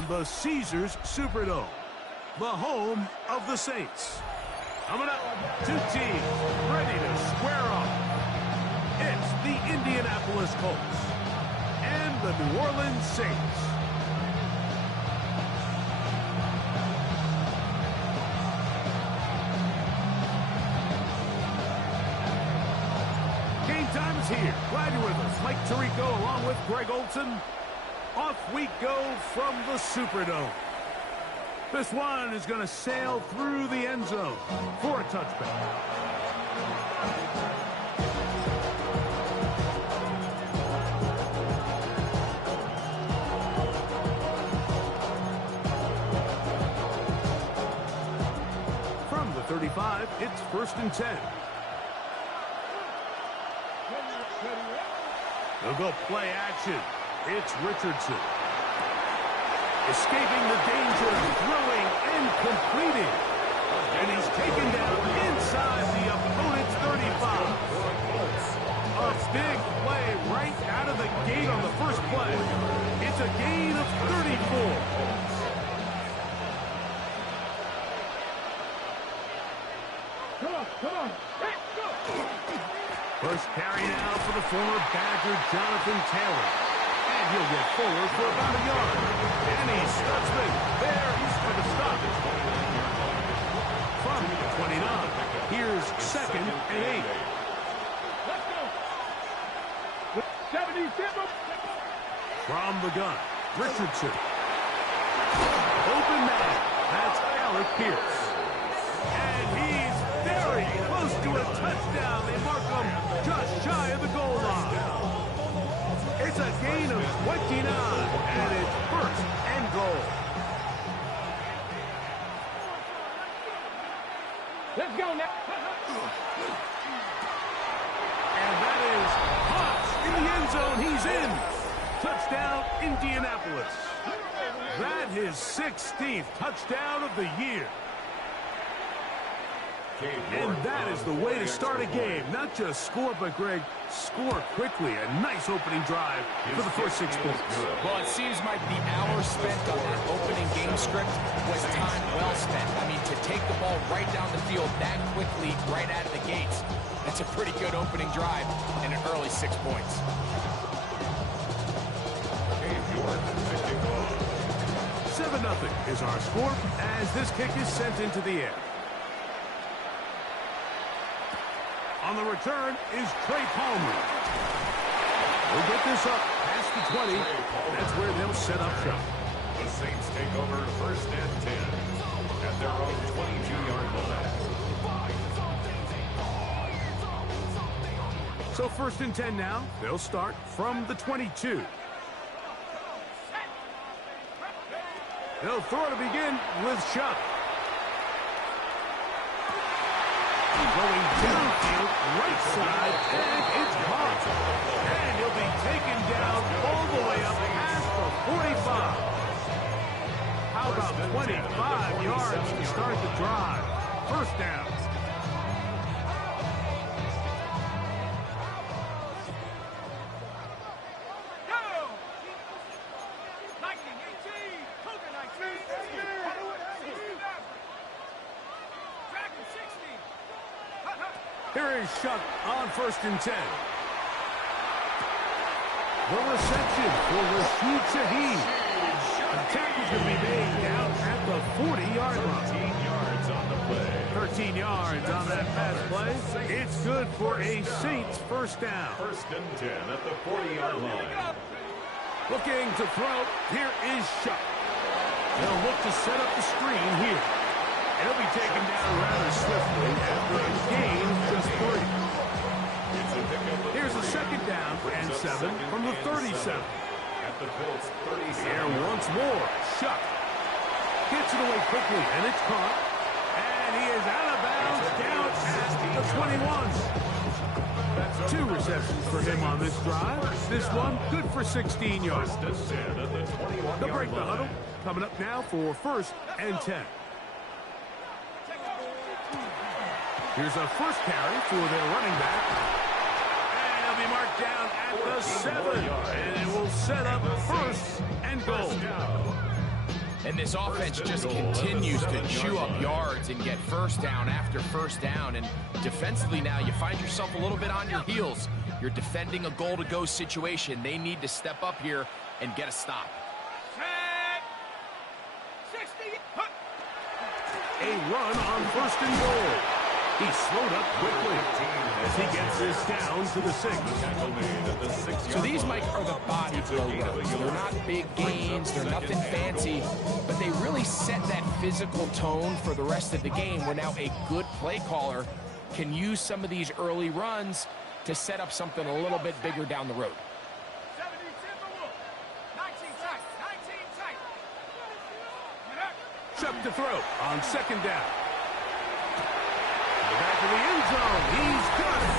and the Caesars Superdome, the home of the Saints. Coming up, two teams ready to square off. It's the Indianapolis Colts and the New Orleans Saints. Game time is here. Glad you're with us. Mike Tirico along with Greg Olson. Off we go from the Superdome. This one is going to sail through the end zone for a touchback. From the 35, it's 1st and 10. They'll go play action. It's Richardson. Escaping the danger, throwing and completing. And he's taken down inside the opponent's 35. A big play right out of the gate on the first play. It's a gain of 34. Come on. First carry now for the former Badger, Jonathan Taylor. And he'll get forward for about a yard. And he stops it. There, he's going to stop. From the 29, here's 2nd and 8. Let's go. 77. From the gun, Richardson. Open man. That's Alec Pierce. And he's very close to a touchdown. They mark him just shy of the goal line. It's a gain of 29, and it's 1st and goal. Let's go now. And that is Hawks in the end zone. He's in. Touchdown, Indianapolis. That his 16th touchdown of the year. And that is the way to start a game. Not just score, but, Greg, score quickly. A nice opening drive for the first 6 points. Well, it seems like the hour spent on that opening game script was time well spent. I mean, to take the ball right down the field that quickly, right out of the gates, that's a pretty good opening drive and an early 6 points. 7-0 is our score as this kick is sent into the air. On the return is Trey Palmer. We'll get this up past the 20. That's where they'll set up shop. The Saints take over 1st and 10 at their own 22-yard line. So 1st and 10 now. They'll start from the 22. They'll throw to begin with Shuck. Going downfield, right side, and it's caught. And he'll be taken down all the way up past the 45. How about 25 yards to start the drive? 1st down. Here is Shuck on 1st and 10. The reception for Rashid Shaheed. The tackle's going to be made down at the 40-yard line. 13 yards on the play. 13 yards on that pass play. It's good for a Saints 1st down. 1st and 10 at the 40-yard line. Looking to throw. Here is Shuck. They'll look to set up the screen here. He'll be taken down rather swiftly after a gain of just 3. Here's a 2nd down and 7 from the 37. At the Bills' 37. Here once more, Shuck gets it away quickly, and it's caught. And he is out of bounds down at the 21. 2 receptions for him on this drive. This one good for 16 yards. They'll break the huddle. Coming up now for 1st and 10. Here's a first carry for their running back. And he'll be marked down at the 7. And it will set up 1st and goal. And this offense just continues to chew up yards and get first down after first down. And defensively now, you find yourself a little bit on your heels. You're defending a goal-to-go situation. They need to step up here and get a stop. A run on first and goal. He slowed up quickly as he gets this down to the 6. So these, Mike, are the body blow runs. They're not big gains. They're nothing fancy. But they really set that physical tone for the rest of the game where now a good play caller can use some of these early runs to set up something a little bit bigger down the road. Shut to throw on second down. Back to the end zone. He's got it.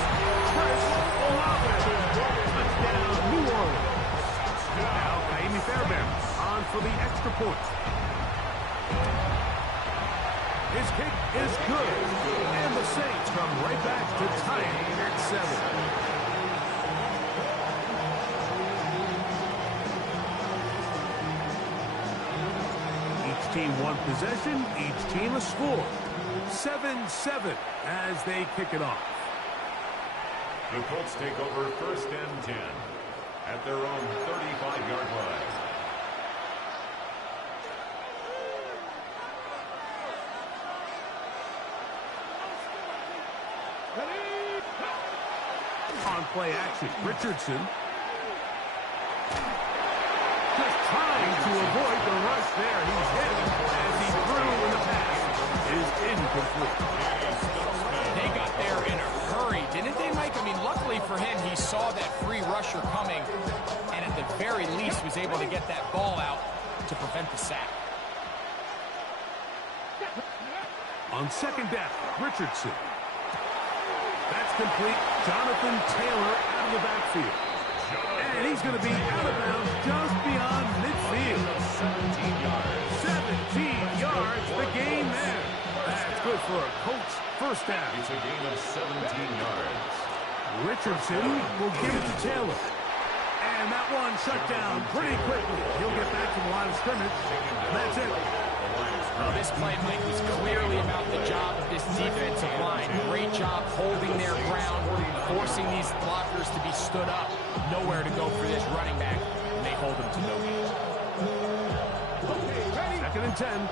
Chris Olave. Touchdown, New Orleans. Now, Amy Fairbairn on for the extra point. His kick is good. And the Saints come right back to tie it at 7. Each team one possession, each team a score. 7-7 as they kick it off. The Colts take over first and 10 at their own 35-yard line. On play action, Richardson. Just trying to avoid the rush there. He's hit as he threw in the pass. Is incomplete. They got there in a hurry, didn't they, Mike? I mean, luckily for him, he saw that free rusher coming, and at the very least was able to get that ball out to prevent the sack. On second down, Richardson. That's complete. Jonathan Taylor out of the backfield. And he's going to be out of bounds just beyond midfield. 17 yards. 17 yards, the gain there. That's good for a Colts first down. It's a gain of 17 yards. Richardson will give it to Taylor. And that one shut down pretty quickly. He'll get back to the line of scrimmage. And that's it. Well, this play, Mike, was clearly about the job of this defensive line. Great job holding their ground, forcing these blockers to be stood up. Nowhere to go for this running back, and they hold him to no gain. Second and 10.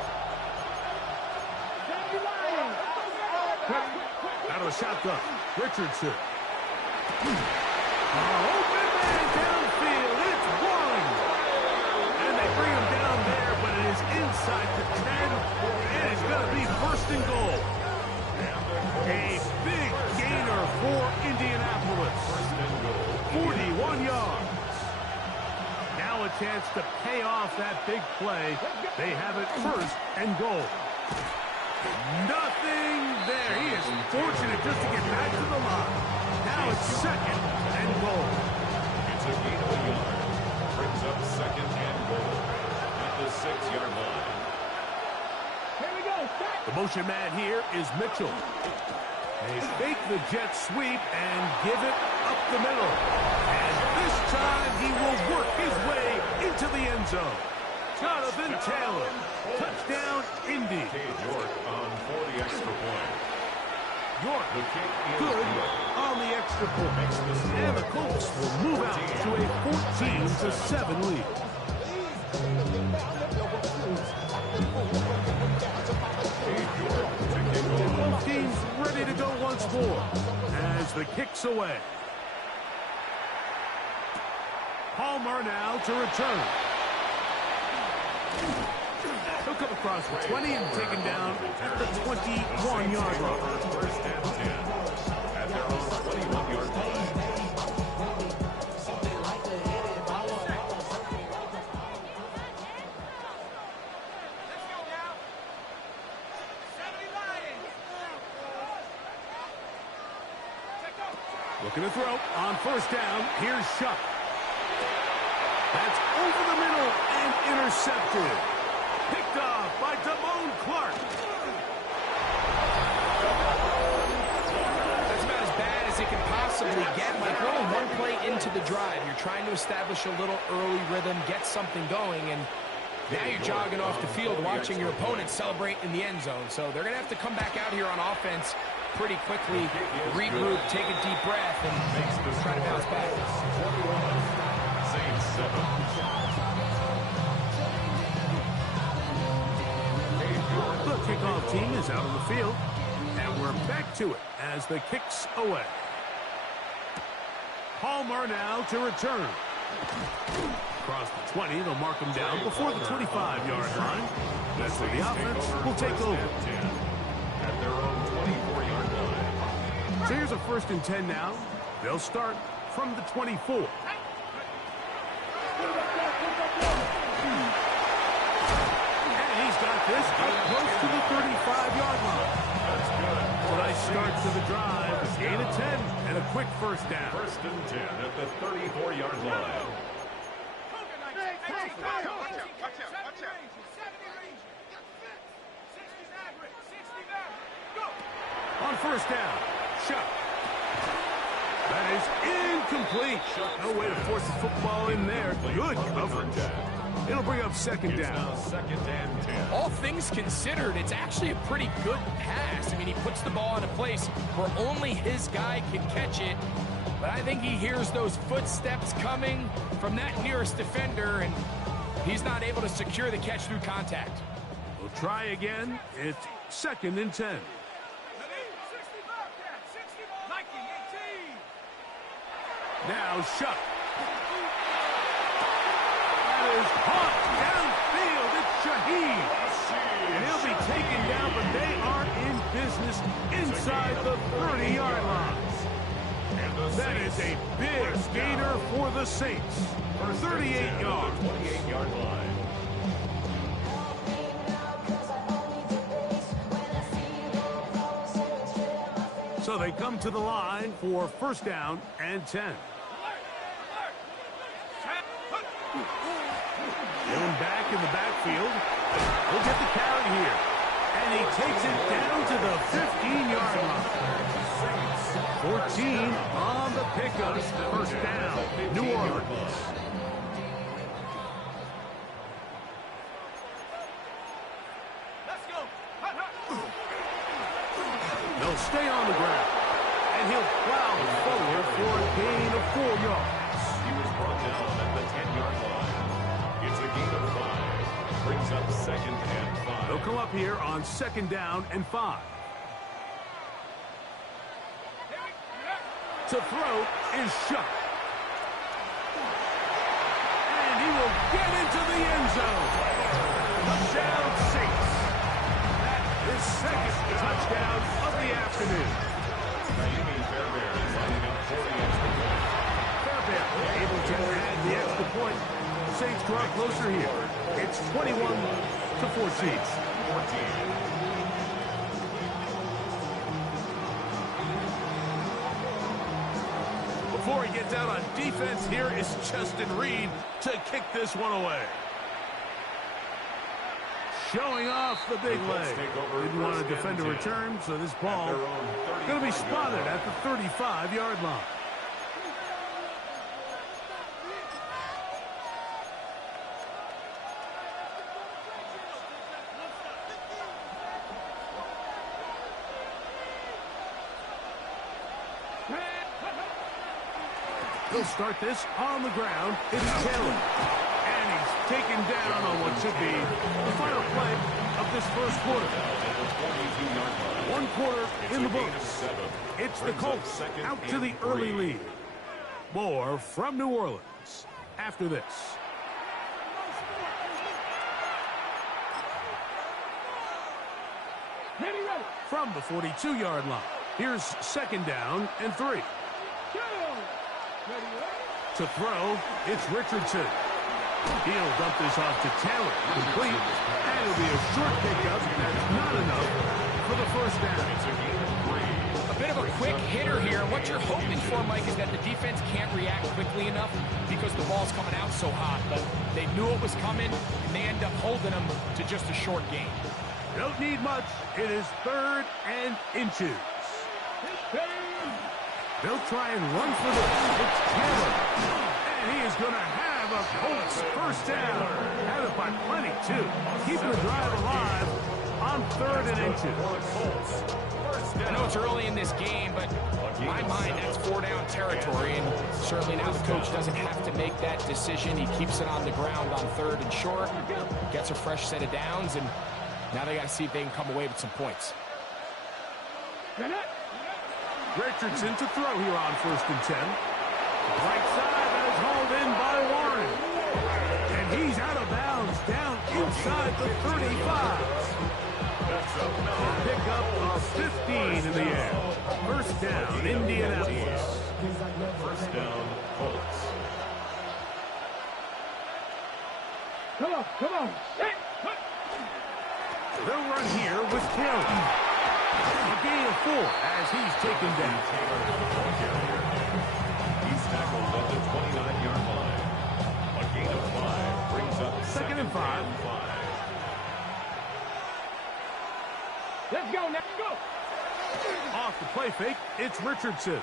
Out of the shotgun, Richardson. Open man downfield. It's one. And they bring him down there, but it is inside the 10. And it's going to be first and goal. A big gainer for Indianapolis. 41 yards. Now a chance to pay off that big play. They have it first and goal. Nothing there. He is fortunate just to get back to the line. Now it's second and goal. It's a gain of a yard. Brings up second and goal at the 6-yard line. Here we go. The motion man here is Mitchell. They fake the jet sweep and give it up the middle. And this time he will work his way into the end zone. Jonathan Taylor. Touchdown, Indy. York on for the extra point. York good on the extra point. And the Colts will move out to a 14-7 lead. Both teams ready to go once more as the kick's away. Palmer now to return. He'll come across the 20 and taken down at the 21-yard line. First and 10 at their own 21-yard line. Looking to throw on first down. Here's Shuck. That's over the middle and intercepted. Picked off by Damone Clark. That's about as bad as it can possibly get. Like, we're only one play into the drive. You're trying to establish a little early rhythm, get something going, and Now you're jogging off the field watching your opponent celebrate in the end zone. So they're going to have to come back out here on offense pretty quickly, regroup, take a deep breath, and try to bounce back. Saints 7. The kickoff team is out on the field, and we're back to it as the kick's away. Palmer now to return. Across the 20, they'll mark him down before the 25-yard line. That's where the offense will take over. At their own 24-yard line. So here's a 1st and 10 now. They'll start from the 24. And he's got this up close to the 35-yard line. That's good. A nice start to the drive. Gain of 10 and a quick 1st down. 1st and 10 at the 34-yard line. On 1st down, Shuck. That is incomplete. No way to force the football in there. Good coverage. It'll bring up 2nd down. Now 2nd and 10. All things considered, it's actually a pretty good pass. I mean, he puts the ball in a place where only his guy can catch it. But I think he hears those footsteps coming from that nearest defender, and he's not able to secure the catch through contact. We'll try again. It's 2nd and 10. Now Shuck. That is caught downfield. It's Shaheed. And he'll be taken down, but they are in business inside the 30-yard line. That is a big gainer for the Saints. 38 yards. 28-yard line. So they come to the line for 1st down and 10. Going back in the backfield. He'll get the carry here. And he takes it down to the 15-yard line. 14 on the pickup. 1st down, New Orleans. They'll stay on the ground. And he'll plow forward for a gain of 4 yards. He was brought down at the 10-yard line. It's a gain of 5. Brings up 2nd and 5. They'll come up here on 2nd down and 5. To throw is Shuck. And he will get into the end zone. Touchdown Saints. That is 2nd touchdown of the afternoon. Fairbairn is lining up for the extra point. Fairbairn able to add the extra point. Saints draw closer here. It's 21-14. 14. Before he gets out on defense, here is Justin Reed to kick this one away. Showing off the big leg. Didn't want to defend a return, so this ball going to be spotted at the 35-yard line. He'll start this on the ground. It's Taylor. And he's taken down on what should be the final play of this 1st quarter. 1 quarter in the books. It's the Colts out to the early lead. More from New Orleans after this. From the 42-yard line, here's 2nd down and 3. To throw, it's Richardson. He'll dump this off to Taylor. Complete. And it'll be a short pickup. That's not enough for the 1st down. A bit of a quick hitter here. What you're hoping for, Mike, is that the defense can't react quickly enough because the ball's coming out so hot. But they knew it was coming, and they end up holding them to just a short gain. Don't need much. It is 3rd and inches. They'll try and run for this. It's Taylor. And he is going to have a Colts 1st down. Had it by plenty, two. Keeping the drive alive on 3rd and inches. I know it's early in this game, but in my mind, that's 4-down territory, and certainly now the coach doesn't have to make that decision. He keeps it on the ground on 3rd and short, gets a fresh set of downs, and now they got to see if they can come away with some points. Richardson to throw here on 1st and 10. Right side, that is hauled in by Warren. And he's out of bounds, down inside the 35. Pick up of 15 in the air. 1st down, Indianapolis. 1st down, Colts. Come on. They'll run here with Kelly. A gain of 4 as he's taken down. He's tackled at the 29-yard line. A gain of 5 brings up 2nd and 5. Let's go. Off the play fake, it's Richardson.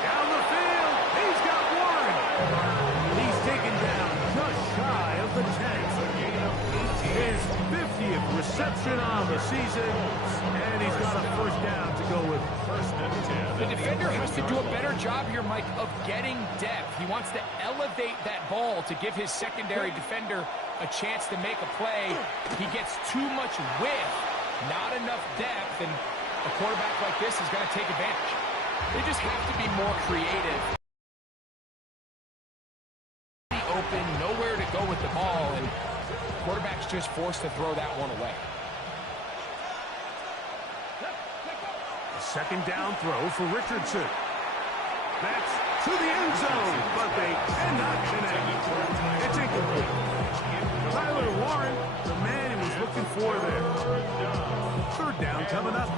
Down the field, he's got Warren. He's taken down just shy of the 10. His 50th reception on the season, and he's got a 1st down to go with. 1st and 10. The defender has to do a better job here, Mike, of getting depth. He wants to elevate that ball to give his secondary defender a chance to make a play. He gets too much width, not enough depth, and a quarterback like this is going to take advantage. They just have to be more creative. Open, nowhere to go with the ball, and the quarterback's just forced to throw that one away. 2nd down throw for Richardson. That's to the end zone, but they cannot connect. It's incomplete. Tyler Warren, the man he was looking for there. 3rd down coming up.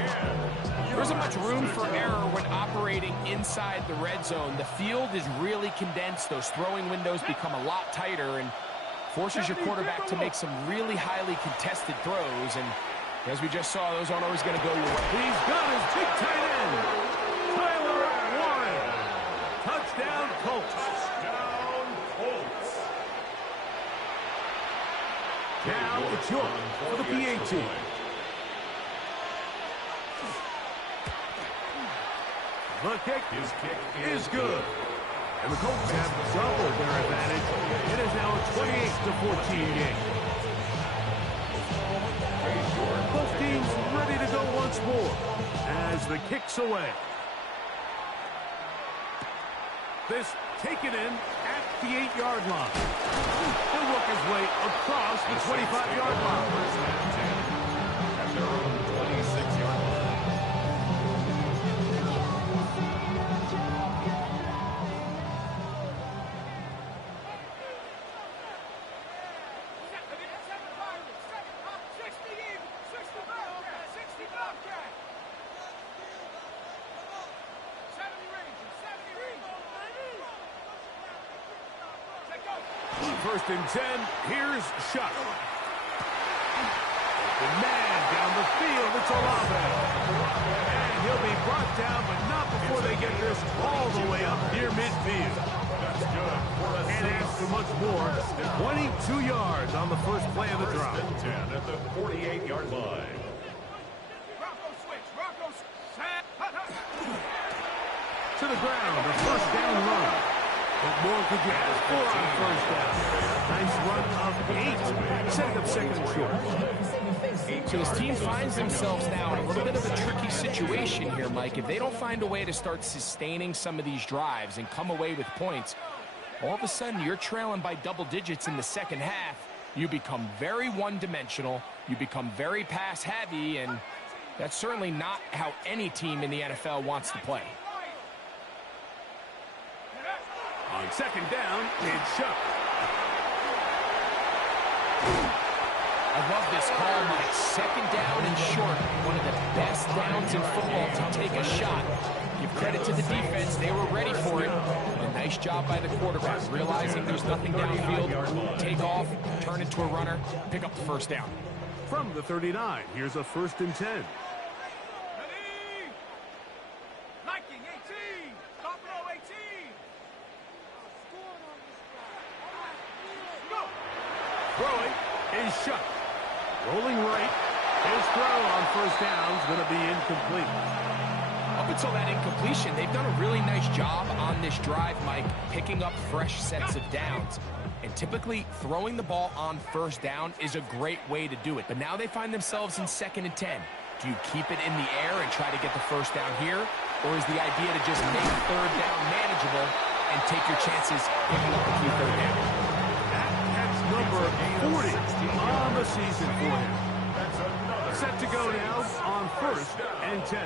There isn't much room for error when operating inside the red zone. The field is really condensed. Those throwing windows become a lot tighter and forces your quarterback to make some really highly contested throws. And as we just saw, those aren't always going to go your way. He's got his big tight end, Tyler Warren. Touchdown, Colts. Touchdown, Colts. Now it's York for the PAT. The kick is good. And the Colts have doubled their advantage. It is now a 28-14 game. Both teams ready to go once more as the kick's away. This taken in at the 8-yard line. He'll work his way across the 25-yard line. At their own 26-yard line. First and 10, here's Shuck. The man down the field, it's Olave. And he'll be brought down, but not before they get this all the way up near midfield. That's good. And after much more, 22 yards on the first play of the drive. First and 10 at the 48-yard line. To the ground, a 1st down run. What more could you ask for on 1st down? Nice run of 8, setting up 2nd and short. So this team finds themselves now in a little bit of a tricky situation here, Mike. If they don't find a way to start sustaining some of these drives and come away with points, all of a sudden you're trailing by double digits in the 2nd half. You become very one-dimensional. You become very pass-heavy, and that's certainly not how any team in the NFL wants to play. On 2nd down, it's Shuck. I love this call, Mike. 2nd down and short. One of the best downs in football to take a shot. Give credit to the defense. They were ready for it. A nice job by the quarterback, realizing there's nothing downfield. Take off, turn into a runner, pick up the 1st down. From the 39, here's a 1st and 10. Throwing is Shuck. Rolling right. His throw on first down is going to be incomplete. Up until that incompletion, they've done a really nice job on this drive, Mike, picking up fresh sets of downs. And typically, throwing the ball on first down is a great way to do it. But now they find themselves in 2nd and 10. Do you keep it in the air and try to get the first down here? Or is the idea to just make third down manageable and take your chances picking up a few third downs? That's number 40 on the season for him. Set to go now on 1st and 10.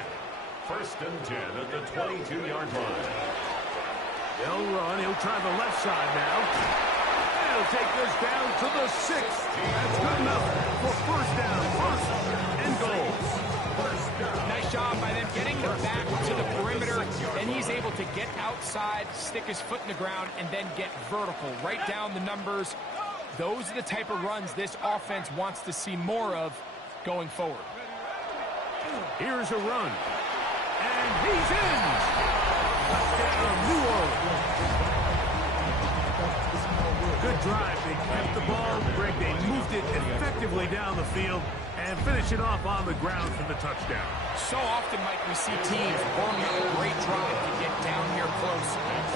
1st and 10 at the 22-yard line. He'll run. He'll try the left side now. He'll take this down to the 6. That's good enough for first down. 1st and goal. Nice job by them getting the back to the perimeter. Then he's able to get outside, stick his foot in the ground, and then get vertical. Right down the numbers. Those are the type of runs this offense wants to see more of going forward. Here's a run. And he's in. Touchdown, New Orleans. Good drive. They kept the ball. Greg, they moved it effectively down the field and finish it off on the ground for the touchdown. So often, Mike, we see teams burning up a great drive to get down here close,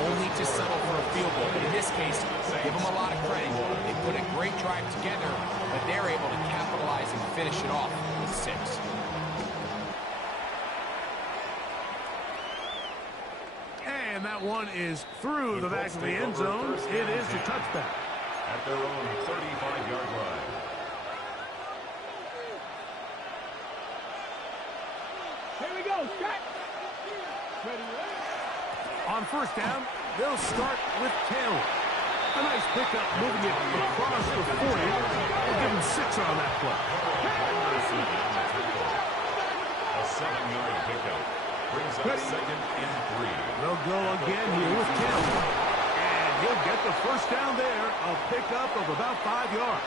only to settle for a field goal. But in this case, give them a lot of credit. They put a great drive together, but they're able to capitalize and finish it off with 6. And that one is through the back of the end zone. It is a touchback. At their own 35-yard line. Here we go, shot. Ready, On first down, they'll start with Taylor. A nice pickup, moving it across the 40. We'll give him 6 on that play. A 7-yard pickup. Brings up 2nd and 3. They'll go again here with Taylor. And he'll get the first down there. A pickup of about 5 yards.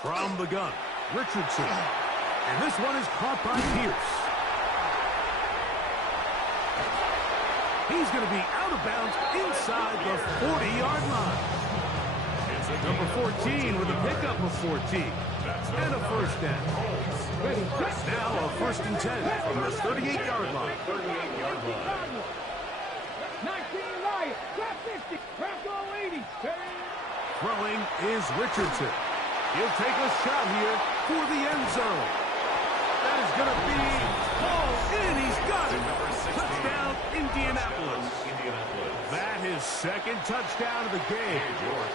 From the gun, Richardson. And this one is caught by Pierce. He's going to be out of bounds inside the 40-yard line. Number 14 with a pickup of 14. And a first down. Now a 1st and 10 from the 38-yard line. 38-yard line. 19 Lions, trap 50, trap goal 80. Throwing is Richardson. He'll take a shot here for the end zone. That is going to be called in. He's got it. Touchdown, Indianapolis. That is 2nd touchdown of the game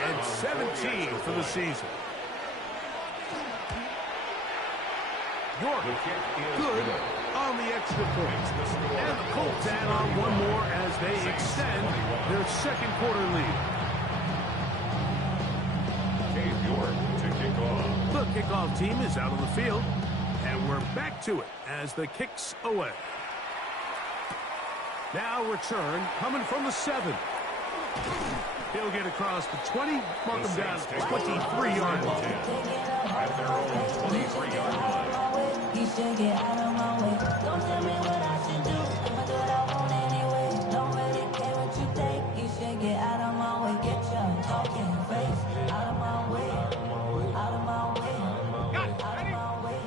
and 17 for the season. York, good on the extra point. And the Colts add on one more as they extend their 2nd quarter lead. The kickoff team is out on the field, and we're back to it as the kicks away. Now return coming from the 7. He'll get across the 20, mark him down at the 23-yard line. At their own 23-yard line. You should get out of my way. Don't tell me what I should do. I'ma do what I want anyway. Don't really care what you think. You should get out of my way. Get your talking face out of my way. Out of my way. Out of my way.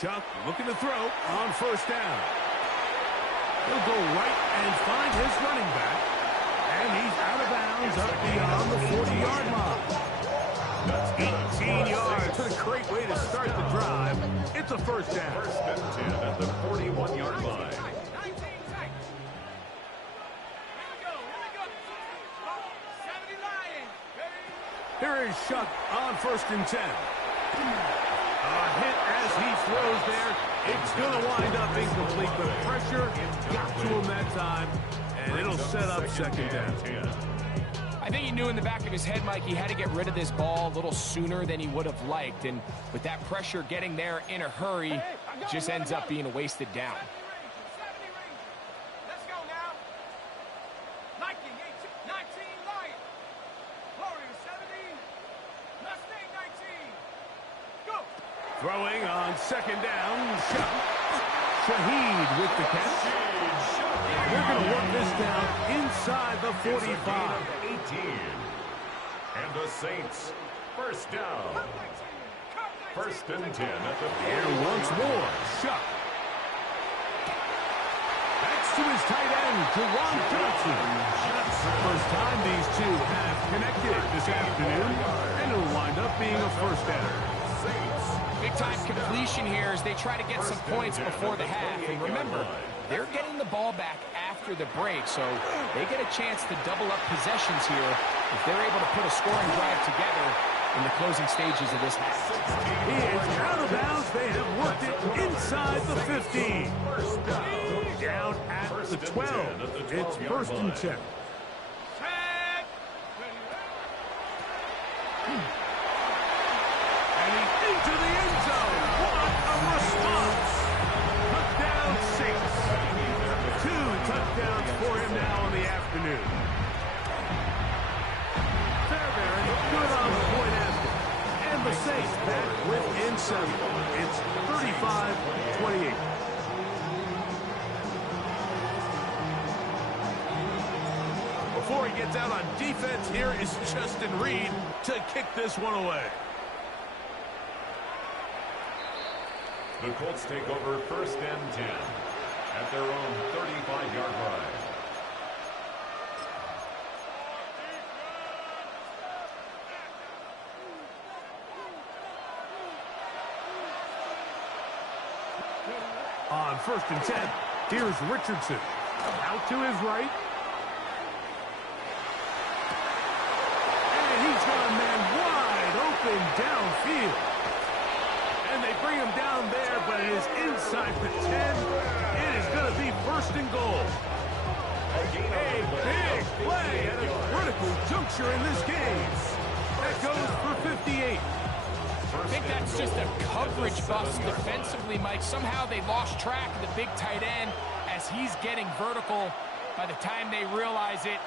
Shuck looking to throw on first down. He'll go right and find his running back. And he's out of bounds up beyond the 40-yard line. That's 18 yards. A great way to start the drive. It's a first down. 1st and 10 at the 41-yard line. Here is Shuck on 1st and 10. A hit as he throws there. It's going to wind up incomplete. The pressure got to him that time, and it'll set up 2nd down. I think he knew in the back of his head, Mike, he had to get rid of this ball a little sooner than he would have liked. And with that pressure getting there in a hurry, it just ends up being a wasted down. Let's go now. Nike 19 Lion. Warrior 17. Mustang 19. Go. Throwing on second down. Shaheed with the catch. They're going to work this down inside the 45. 18. And the Saints, first down. First and 10 at the And once more, Shuck. That's to his tight end, Jawan Johnson. First time these two have connected this afternoon, and it'll wind up being a first down. Big-time completion here as they try to get some points before the half. And remember, they're getting the ball back after the break, so they get a chance to double up possessions here if they're able to put a scoring drive together in the closing stages of this half. He is out of bounds. They have worked it inside the 15. Down at the 12. It's first and 10. And he's into the end zone. What a response. Touchdown Saints. 2 touchdowns for him now in the afternoon. Fairbairn good on the point after. And the Saints back within 7. It's 35-28. Before he gets out on defense, here is Justin Reed to kick this one away. The Colts take over first and 10 at their own 35-yard line. On first and 10, here's Richardson. Out to his right. And he's got a man wide open downfield. And they bring him down there, but it is inside the 10. It is going to be first and goal. A big play at a critical juncture in this game. That goes for 58. I think that's just a coverage bust defensively, Mike. Somehow they lost track of the big tight end as he's getting vertical. By the time they realize it,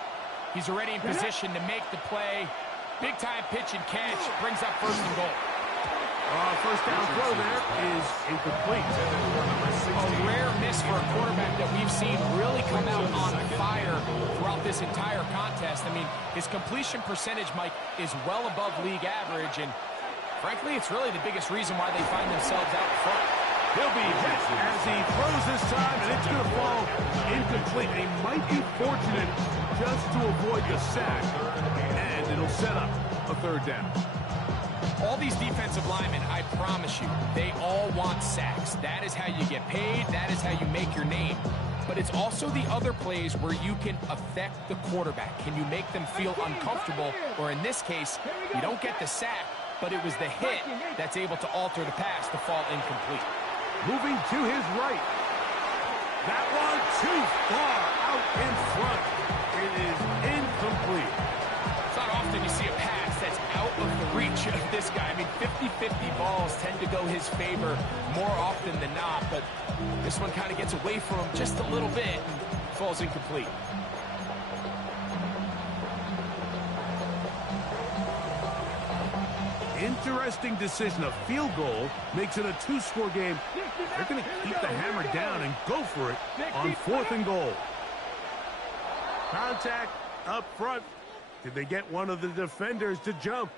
he's already in position to make the play. Big time pitch and catch brings up first and goal. First down throw there is incomplete. A rare miss for a quarterback that we've seen really come out on fire throughout this entire contest. I mean, his completion percentage, Mike, is well above league average, and frankly, it's really the biggest reason why they find themselves out front. He'll be hit as he throws this time, and it's going to fall incomplete. They might be fortunate just to avoid the sack, and it'll set up a third down. All these defensive linemen, I promise you, they all want sacks. That is how you get paid. That is how you make your name. But it's also the other plays where you can affect the quarterback. Can you make them feel uncomfortable? Or in this case, you don't get the sack, but it was the hit that's able to alter the pass to fall incomplete. Moving to his right. That one too far out in front. It is incomplete. It's not often you see a pass that's out of the reach of this guy. I mean, 50-50 balls tend to go his favor more often than not, but this one kind of gets away from him just a little bit and falls incomplete. Interesting decision. A field goal makes it a 2-score game. They're going to keep the hammer down and go for it on 4th and goal. Contact up front. Did they get one of the defenders to jump?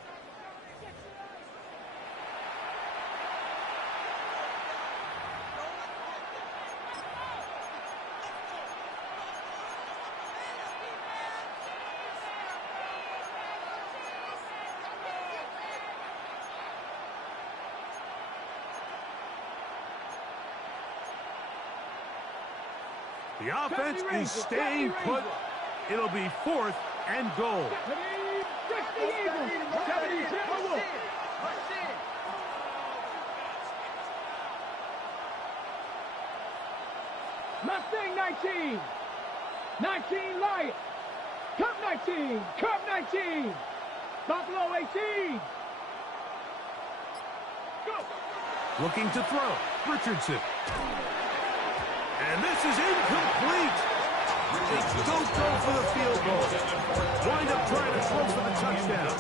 The offense is staying put. It'll be 4th and goal. Mustang 19. 19 Lion. Curve 19. Curve 19. Buffalo 18. Go. Looking to throw. Richardson. And this is incomplete. They don't go for the field goal. Wind up trying to throw for the touchdown.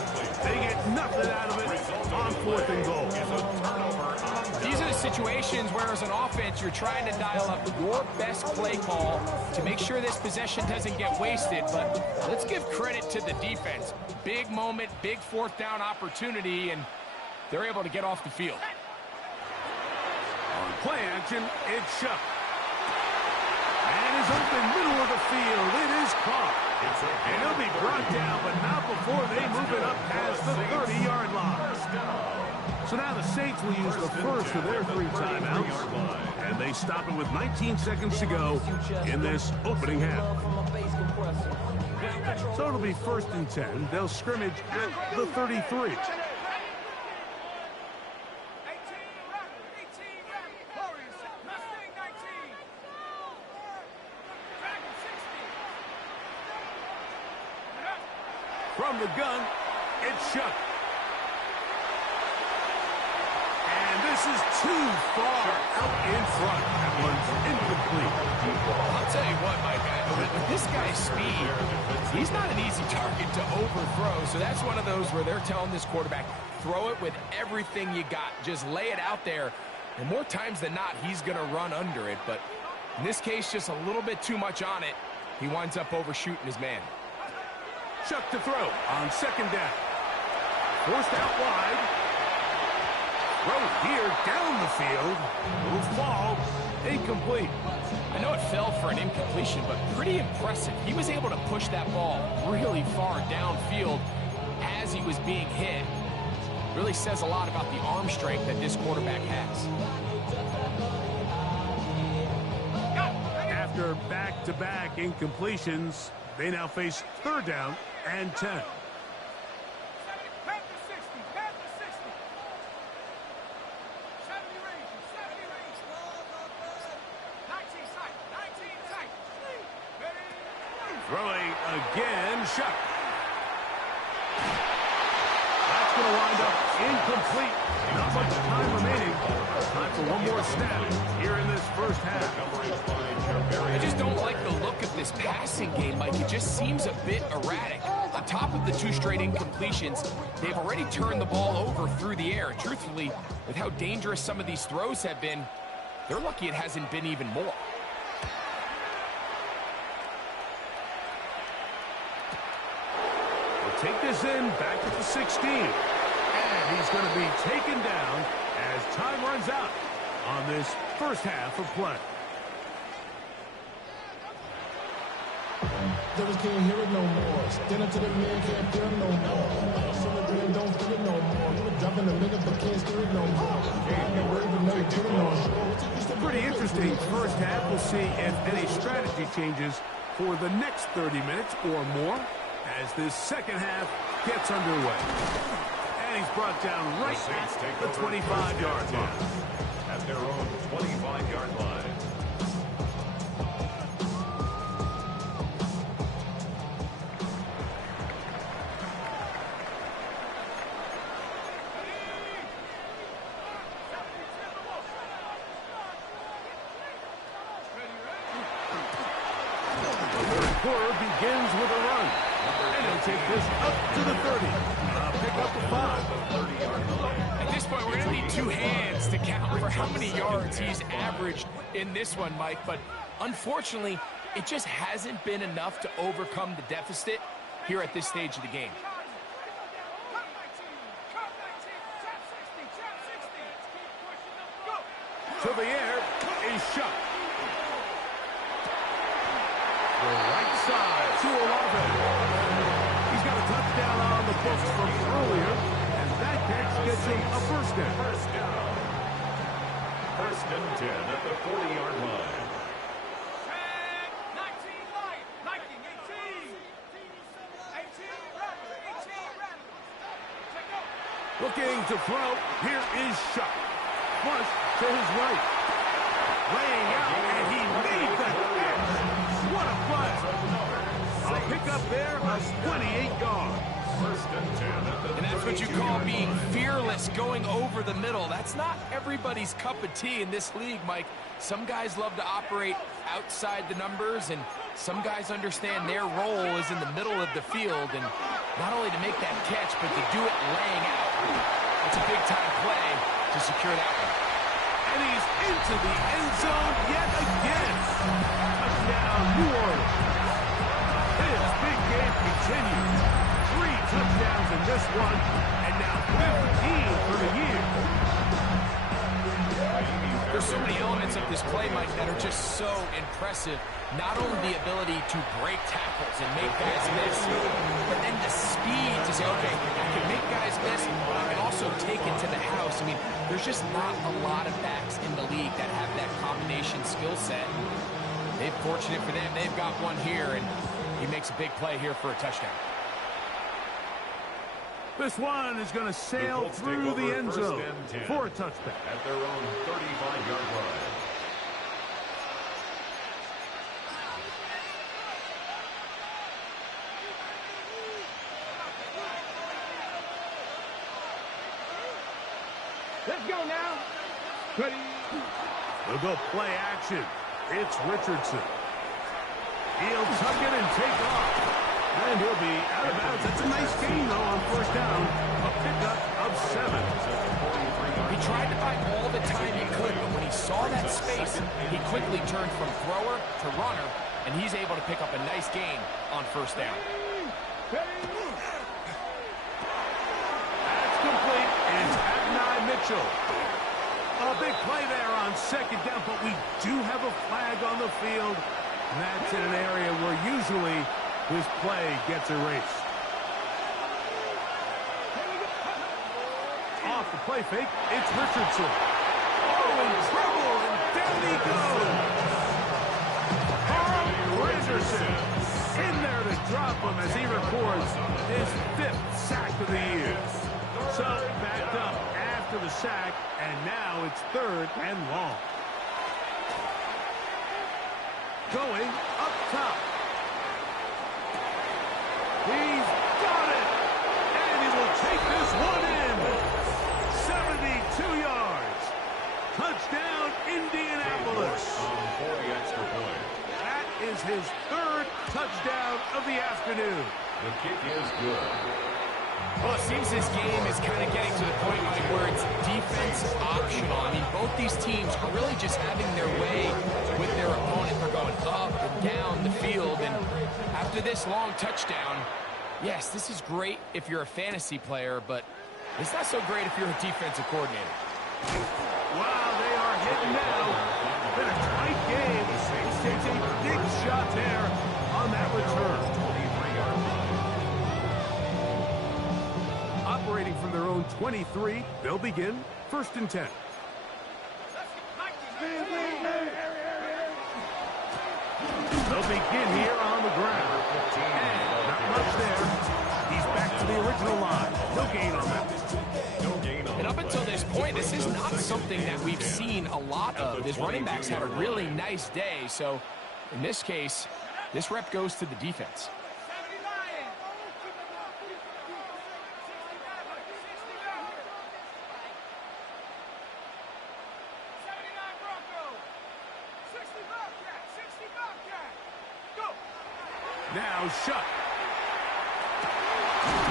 They get nothing out of it on 4th and goal. These are the situations where, as an offense, you're trying to dial up your best play call to make sure this possession doesn't get wasted. But let's give credit to the defense. Big moment, big 4th down opportunity, and they're able to get off the field. On play action, it's Shuck. And is open middle of the field. It is caught. And he'll be brought down, but not before they move it up past the 30-yard line. So now the Saints will use the first of their 3 timeouts. And they stop it with 19 seconds to go in this opening half. So it'll be 1st and 10. They'll scrimmage at the 33. From the gun, it's Shuck. And this is too far out in front. That one's incomplete. I'll tell you what, Mike, with this guy's speed, he's not an easy target to overthrow. So that's one of those where they're telling this quarterback, throw it with everything you got. Just lay it out there. And more times than not, he's going to run under it. But in this case, just a little bit too much on it. He winds up overshooting his man. Shuck to throw on 2nd down. Forced out wide. Throw here down the field. Will fall. Incomplete. I know it fell for an incompletion, but pretty impressive. He was able to push that ball really far downfield as he was being hit. Really says a lot about the arm strength that this quarterback has. After back-to-back incompletions, they now face 3rd down and 10. Throwing again, Shuck. That's going to wind up incomplete. Not much time remaining. Time for one more snap here in this first half. I just don't like the look of this passing game, Mike. It just seems a bit erratic. On top of the 2 straight incompletions, they've already turned the ball over through the air. Truthfully, with how dangerous some of these throws have been, they're lucky it hasn't been even more. They'll take this in back at the 16. And he's going to be taken down as time runs out on this first half of play. Devils can't hear it no more. Stand up to the man, can't feel it no more. Celebrating, don't feel it no more. Dropping a minute, but can't steer it no more. Pretty interesting first half. We'll see if any strategy changes for the next 30 minutes or more as this second half gets underway. And he's brought down right at the 25-yard line. At their own 25-yard line. Quarter begins with a run. And he'll take this up to the 30. Pick up the 5. At this point, we're going to need 2 hands to count for how many yards he's averaged in this one, Mike. But unfortunately, it just hasn't been enough to overcome the deficit here at this stage of the game. To the air is Shuck. The right side to Olave. He's got a touchdown on the books from earlier, and that catch gets him a first down. First and 10 at the 40-yard line. Looking to throw. Here is Shuck. Flush to his right. Laying out, and he made that catch. What a play. A pickup there of 28 yards. First and 10 at the And that's what you 32 call yard being line. fearless, going over the middle. That's not everybody's cup of tea in this league, Mike. Some guys love to operate outside the numbers, and some guys understand their role is in the middle of the field, and not only to make that catch, but to do it laying out. It's a big-time play to secure that one. And he's into the end zone yet again. Touchdown, New Orleans. His big game continues. 3 touchdowns in this one, and now 15 for the year. There's so many elements of this play, Mike, that are just so impressive. Not only the ability to break tackles and make guys miss, but then the speed to say, okay, I can make guys miss, but I can also take it to the house. I mean, there's just not a lot of backs in the league that have that combination skill set. They're fortunate for them. They've got one here, and he makes a big play here for a touchdown. This one is going to sail through the end zone for a touchback. At their own 35-yard line. Let's go now. Ready? We'll go play action. It's Richardson. He'll tuck it and take off. And he'll be out of bounds. That's a nice gain, though, on first down. A pickup of 7. He tried to buy all the time he could, but when he saw that space, he quickly turned from thrower to runner, and he's able to pick up a nice gain on first down. That's complete. It's Adonai Mitchell. A big play there on second down, but we do have a flag on the field. And that's in an area where usually this play gets erased. Off the play fake, it's Richardson. Oh, in trouble, and down he goes. Carl Richardson in there to drop him as he records his 5th sack of the year. So, backed up after the sack, and now it's 3rd and long. Going up top. He's got it! And he will take this one in. 72 yards. Touchdown, Indianapolis. For the extra point. That is his 3rd touchdown of the afternoon. The kick is good. Well, it seems this game is kind of getting to the point, Mike, where it's defense optional. I mean, both these teams are really just having their way with their opponent. They're going up and down the field, and after this long touchdown, yes, this is great if you're a fantasy player, but it's not so great if you're a defensive coordinator. Wow, they are hitting now. Been a tight game. He takes a big shot there on that return. 23-yard line. Operating from their own 23, they'll begin 1st and 10. They'll begin here on the ground. And not much there. He's back to the original line. No gain on that. No gain on And up until this point, this is not something that we've seen a lot of. His running backs had a really nice day, so in this case, this rep goes to the defense. Now shut.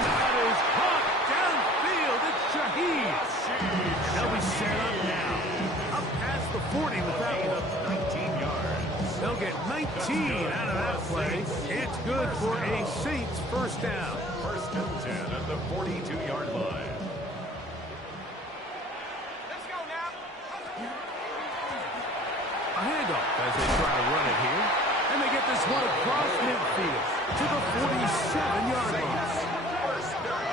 That is caught downfield. It's Shaheed. And they'll be set up now. Up past the 40 with that one. 19 yards. They'll get 19 out of that play. It's good for a Saints first down. 1st and 10 at the 42-yard line. Let's go now. A handoff as they try to run it here. And they get this one across midfield to the 47-yard line.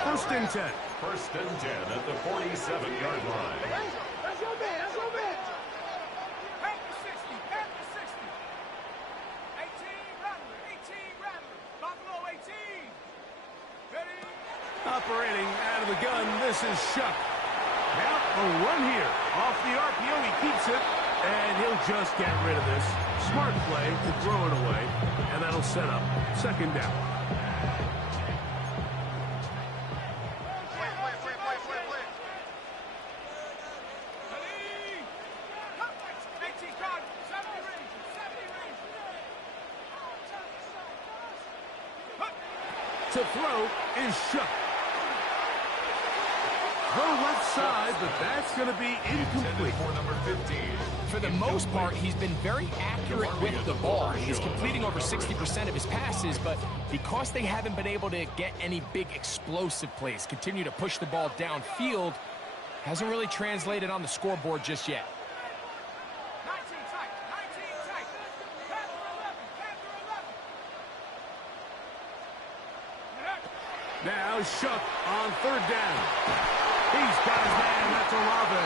1st and 10. 1st and 10 at the 47-yard line. That's your man. That's your man. Back to 60. Back to 60. 18 Rattler. 18 Rattler. Buffalo 18. Ready? Operating out of the gun, this is Shuck. Now a run here. Off the RPO, he keeps it. And he'll just get rid of this. Smart play to throw it away. And that'll set up 2nd down. to throw is Shook. The left side, but that's going to be incomplete. For number 15. For the most part, he's been very accurate with the ball. He's completing over 60% of his passes, but because they haven't been able to get any big explosive plays, continue to push the ball downfield, hasn't really translated on the scoreboard just yet. 19 tight, 19 tight. Panther 11, Panther 11. Now Shook on third down. He's got his man, that's Olave.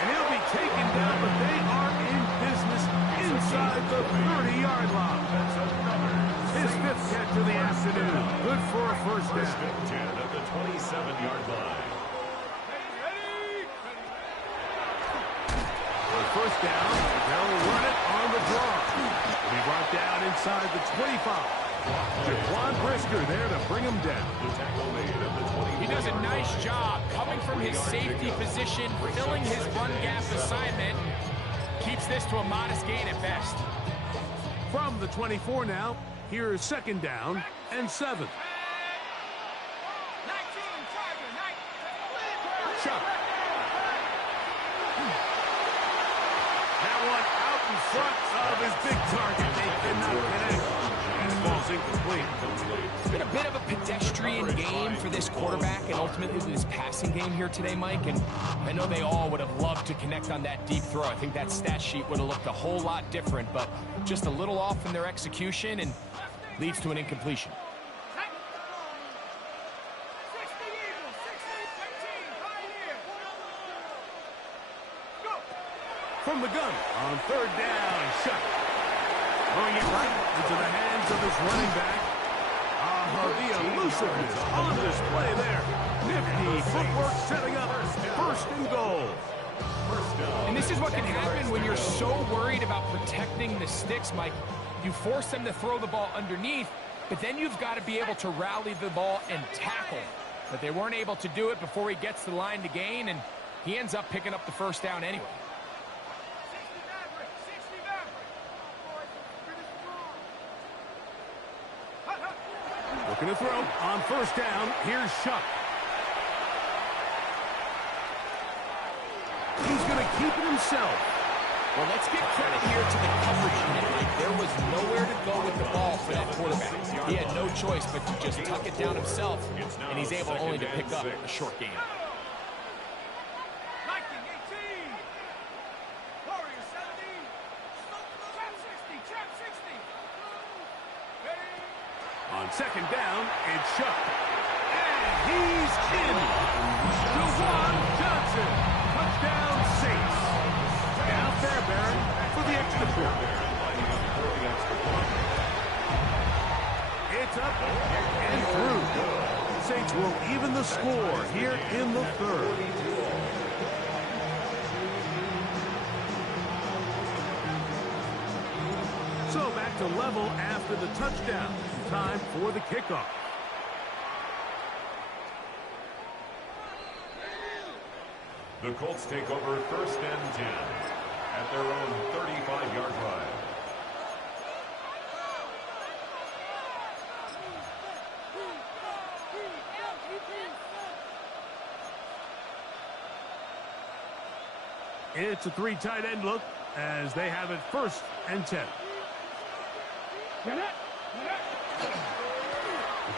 And he'll be taken down, but they are in business inside the 30-yard line. His fifth catch of the afternoon. Good for a first First down. and 10 at the 27-yard line. On first down, they'll run it on the draw. He'll be brought down inside the 25. Jaquan Brisker there to bring him down. The tackle made at the 20. He does a nice job coming from his safety position, filling his run gap assignment. Keeps this to a modest gain at best. From the 24 now, here's second down and 7. 19 Tiger, 19. Chuck. That one out in front of his big target. They cannot connect. And the ball's incomplete. It's been a bit of a pedestrian game for this quarterback and ultimately this passing game here today, Mike. And I know they all would have loved to connect on that deep throw. I think that stat sheet would have looked a whole lot different, but just a little off in their execution and leads to an incompletion. 60 Eagles, 60, 18, Pioneers. Go. From the gun on third down, Shuck. Throwing it right into the hands of his running back. The elusiveness on display there. Nifty footwork setting up first and goal. And this is what can happen when you're so worried about protecting the sticks, Mike. You force them to throw the ball underneath, but then you've got to be able to rally the ball and tackle. But they weren't able to do it before he gets the line to gain, and he ends up picking up the first down anyway. 60 Maverick, 60 Maverick. Hut, hut. Looking to throw on first down. Here's Shuck. He's going to keep it himself. Well, let's give credit here to the coverage unit, Mike. There was nowhere to go with the ball for that quarterback. He had no choice but to just tuck it down himself, and he's able only to pick up a short gain. Viking 18. Warrior 70. Trap 60, trap 60. Ready. On second down, it's Shuck. And he's in. Jawan Johnson. Touchdown Saints. Down Fairbairn for the extra point. It's up and through. Saints will even the score here in the third. So back to level after the touchdown. Time for the kickoff. The Colts take over first and 10 at their own 35-yard line. It's a three tight end look as they have it first and 10.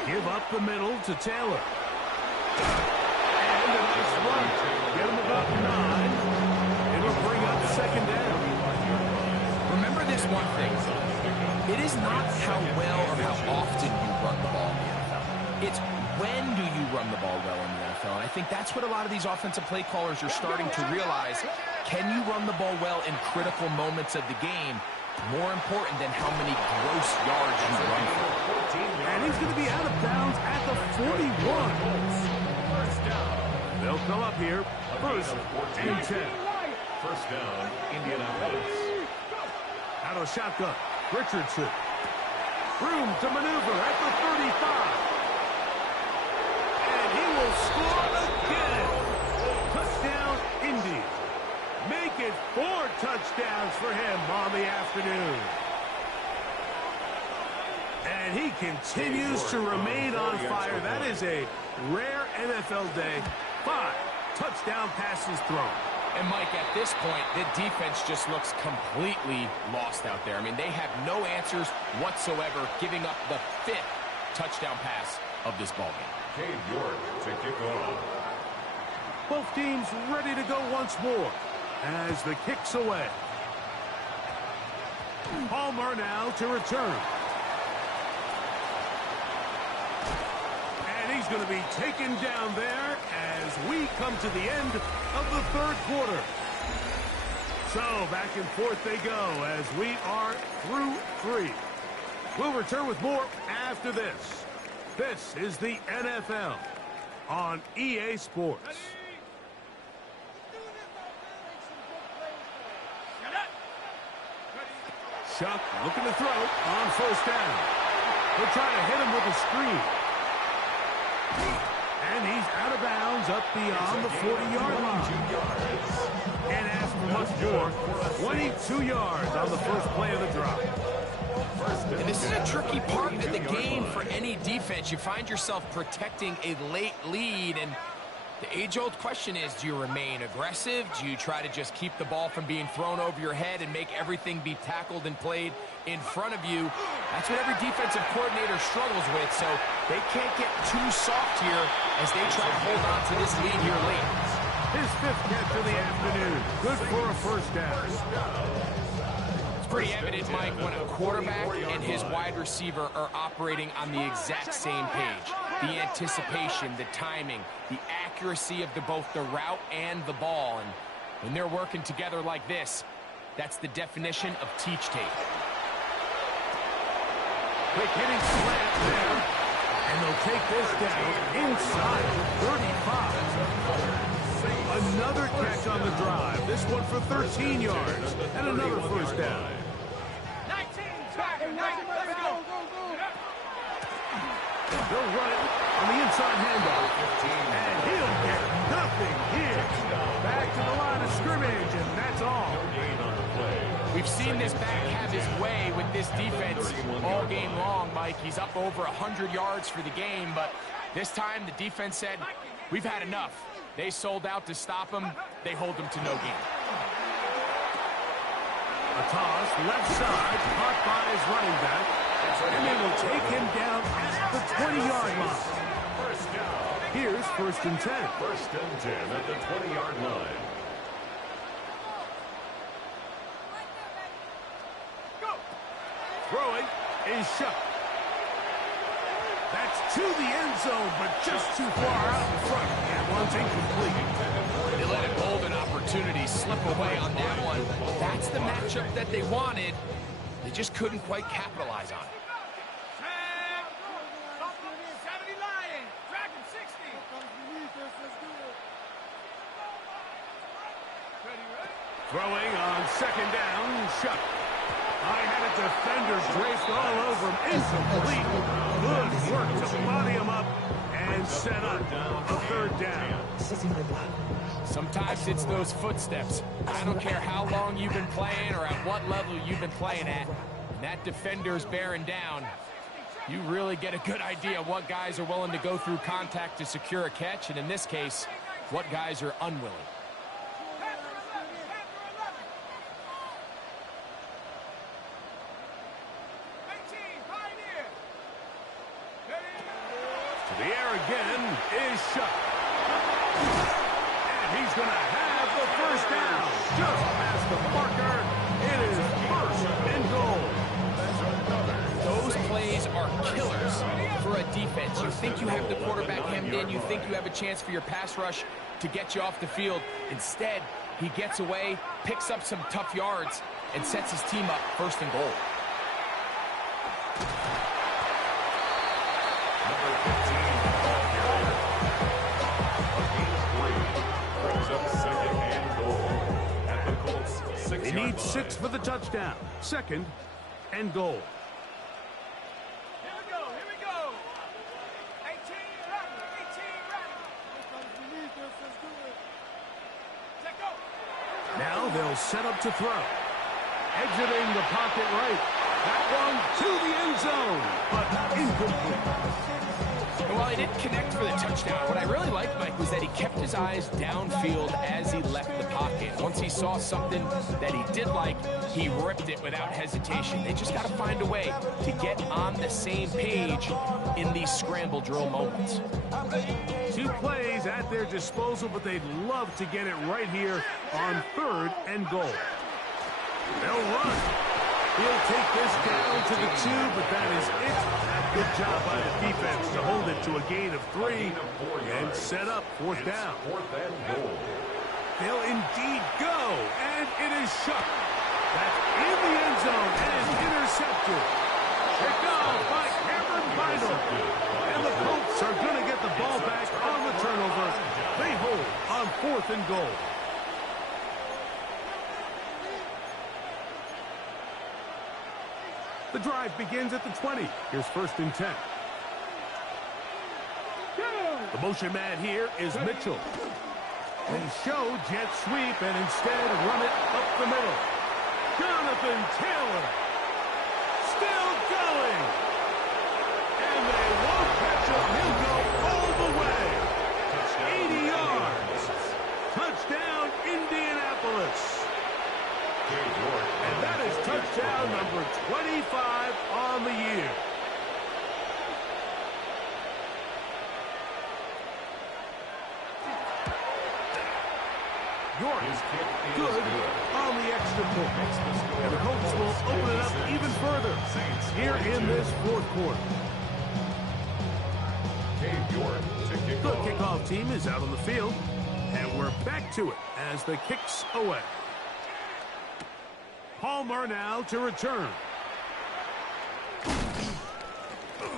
Give up the middle to Taylor. And a nice run. Get him about 9. It'll bring up second down. Remember this one thing. It is not how well or how often you run the ball in the NFL. It's when do you run the ball well in the NFL. And I think that's what a lot of these offensive play callers are starting to realize. Can you run the ball well in critical moments of the game? More important than how many gross yards you run for. And he's going to be out of bounds at the 41. They'll come up here first and 10. First down, Indianapolis. Out of shotgun, Richardson. Room to maneuver at the 35. And he will score again. Touchdown, Indy. Make it 4 touchdowns for him on the afternoon. And And he continues to remain on fire. That is a rare NFL day. 5 touchdown passes thrown. And, Mike, at this point, the defense just looks completely lost out there. I mean, they have no answers whatsoever, giving up the 5th touchdown pass of this ballgame. Cade York to kick off. Both teams ready to go once more as the kick's away. Palmer now to return. And he's going to be taken down there as we come to the end of the third quarter. So back and forth they go as we are through 3. We'll return with more after this. This is the NFL on EA Sports. Shuck looking to throw on first down. They'll try to hit him with a screen. And he's out of bounds up beyond the 40-yard line. Can't ask for much more. 22 yards on the first play of the drive. And this is a tricky part of the game for any defense. You find yourself protecting a late lead, and the age-old question is, do you remain aggressive? Do you try to just keep the ball from being thrown over your head and make everything be tackled and played in front of you? That's what every defensive coordinator struggles with, so they can't get too soft here as they try to hold on to this lead here late. His 5th catch of the afternoon. Good for a first down. Pretty evident, Mike, when a quarterback and his wide receiver are operating on the exact same page. The anticipation, the timing, the accuracy of both the route and the ball. And when they're working together like this, that's the definition of teach tape. Quick hitting slant there. And they'll take this down inside the 35. Another catch on the drive. This one for 13 yards. And another first down. 19, let's go. They'll run it on the inside handoff. And he'll get nothing here. Back to the line of scrimmage, and that's all. We've seen this back have his way with this defense all game long, Mike. He's up over 100 yards for the game, but this time the defense said, we've had enough. They sold out to stop him. They hold him to no gain. A toss, left side, caught by his running back. And they will take him down at the 20-yard line. Here's 1st and 10. 1st and 10 at the 20-yard line. Go. Throwing is Shuck. That's to the end zone, but just too far out in front. And one's incomplete. They let a golden opportunity slip away on that one. That's the matchup that they wanted. They just couldn't quite capitalize on it. 70 Lion, Dragon 60. Throwing on 2nd down, Shuck. I had a defender draped all over him. Incomplete. Good work to body him up and set up a 3rd down. Sometimes it's those footsteps. I don't care how long you've been playing or at what level you've been playing at. When that defender's bearing down, you really get a good idea what guys are willing to go through contact to secure a catch, and in this case, what guys are unwilling. The air again is Shuck. And he's going to have the first down. Just past the marker. It is 1st and goal. Those plays are killers for a defense. You think you have the quarterback hemmed in. You think you have a chance for your pass rush to get you off the field. Instead, he gets away, picks up some tough yards, and sets his team up 1st and goal. They need 6 for the touchdown. 2nd and goal. Here we go. 18 runner. Let go. Now they'll set up to throw. Exiting the pocket right. That one to the end zone, but incomplete. Well, he didn't connect for the touchdown. What I really liked, Mike, was that he kept his eyes downfield as he left the pocket. Once he saw something that he did like, he ripped it without hesitation. They just got to find a way to get on the same page in these scramble drill moments. 2 plays at their disposal, but they'd love to get it right here on 3rd and goal. They'll run. He'll take this down to the 2, but that is it. Good job by the defense to hold it to a gain of 3 and set up 4th down. 4th and goal. They'll indeed go, and it is shut. That's in the end zone and intercepted. Picked off by Cameron Bynum. And the Colts are going to get the ball back on the turnover. They hold on 4th and goal. The drive begins at the 20. Here's 1st and 10. The motion man here is Mitchell. They show jet sweep and instead run it up the middle. Jonathan Taylor still going. And they won't catch him. He'll go all the way. 80 yards. Touchdown, Indianapolis. And that is touchdown number 25 on the year. York good on the extra point. And the Colts will open it up even further here in this 4th quarter. The kickoff team is out on the field, and we're back to it as the kick's away. Palmer now to return.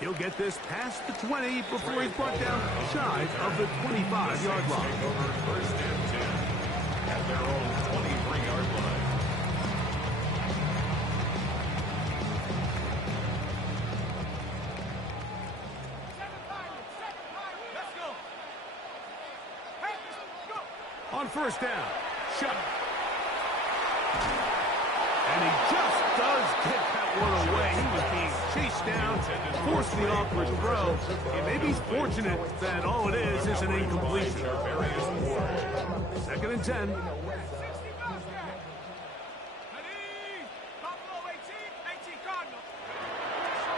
He'll get this past the 20 before he's brought down shy of the 25-yard line. First and 10 at their own 23-yard line. On 1st down, shut. And he just does get that one away. He was being chased down, forced the awkward throw. And maybe he's fortunate that all it is an incompletion. 2nd and 10.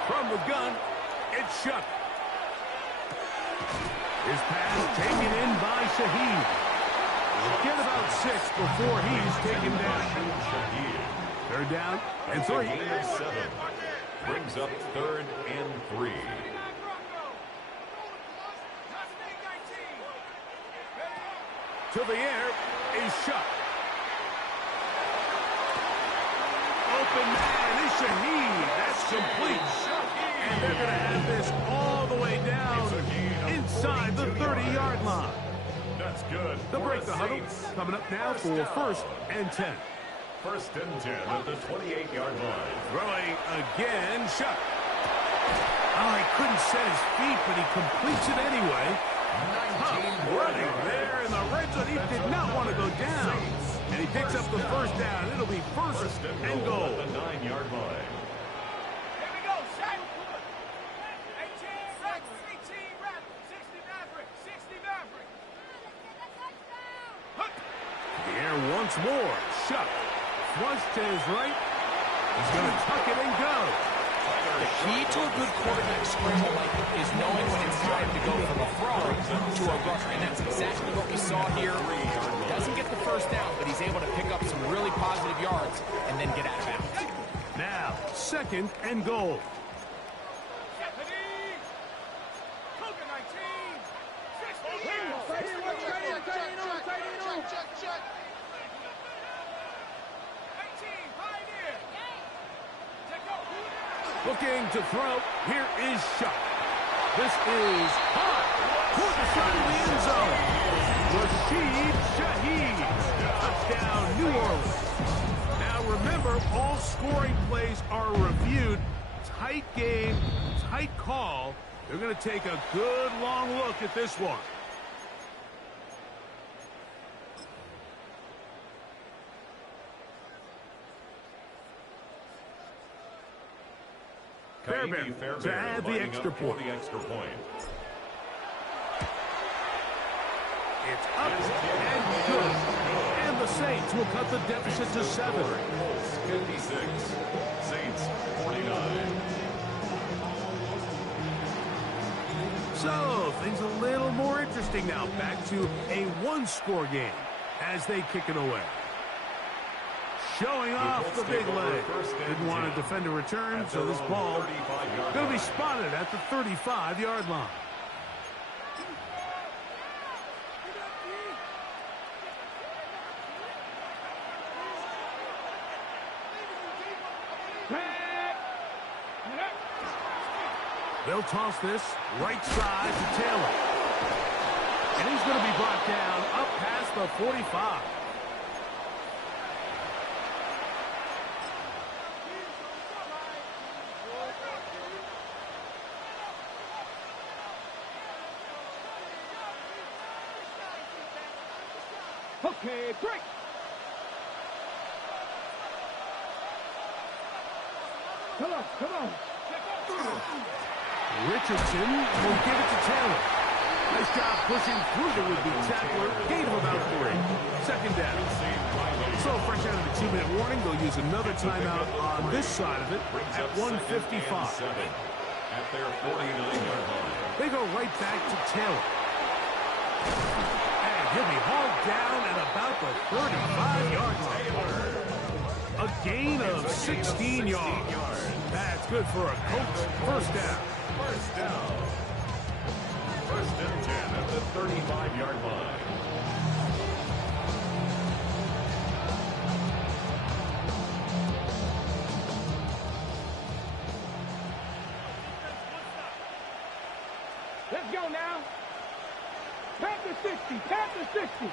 From the gun, it's shut. His pass taken in by Shaheed. He'll get about 6 before he's taken down. 3rd down and 3. Gain of 7. Brings up 3rd and 3. To the air is shut. Open man is Shaheed. That's complete. And they're going to have this all the way down inside the 30-yard line. That's good. They'll break the huddle. Coming up now for 1st and 10. 1st and 10 at the 28-yard line. Throwing again, shut. Oh, he couldn't set his feet, but he completes it anyway. Tough running there in the red zone. He did not want to go down. And he picks up the 1st down. It'll be 1st and goal. At the 9-yard line. Here we go, set. 18 Raptors, 60 Maverick, 60 Maverick. The air once more, shut. Flush to his right. He's going to tuck it and go. The key to a good quarterback scramble like is knowing when it's time to go from a throw to a rusher. And that's exactly what we saw here. He doesn't get the 1st down, but he's able to pick up some really positive yards and then get out of bounds. Now, 2nd and goal. Looking to throw. Here is shot. This is hot. Toward the side of the end zone. Rashid Shaheed. Touchdown, New Orleans. Now remember, all scoring plays are reviewed. Tight game, tight call. They're going to take a good long look at this one. Fairbairn to add the extra point. It's up and good. And the Saints will cut the deficit to 7. 56, Saints 49. So, things a little more interesting now. Back to a one-score game as they kick it away. Showing off the big leg. Didn't want to defend a return, so this ball going to be spotted at the 35-yard line. They'll toss this right side to Taylor. And he's going to be brought down up past the 45. Okay, break. Come on. Richardson will give it to Taylor. Nice job pushing through the would-be tackler. Gain of about 3. Second down. So fresh out of the 2-minute warning, they'll use another timeout on this side of it at 1:55. At their 49-yard line. They go right back to Taylor. And he'll be hauled down at about the 35-yard line. A gain of 16 yards. That's good for a Colts first down. First down. First and 10 at the 35-yard line. Let's go now. Panther 60. Panther 60.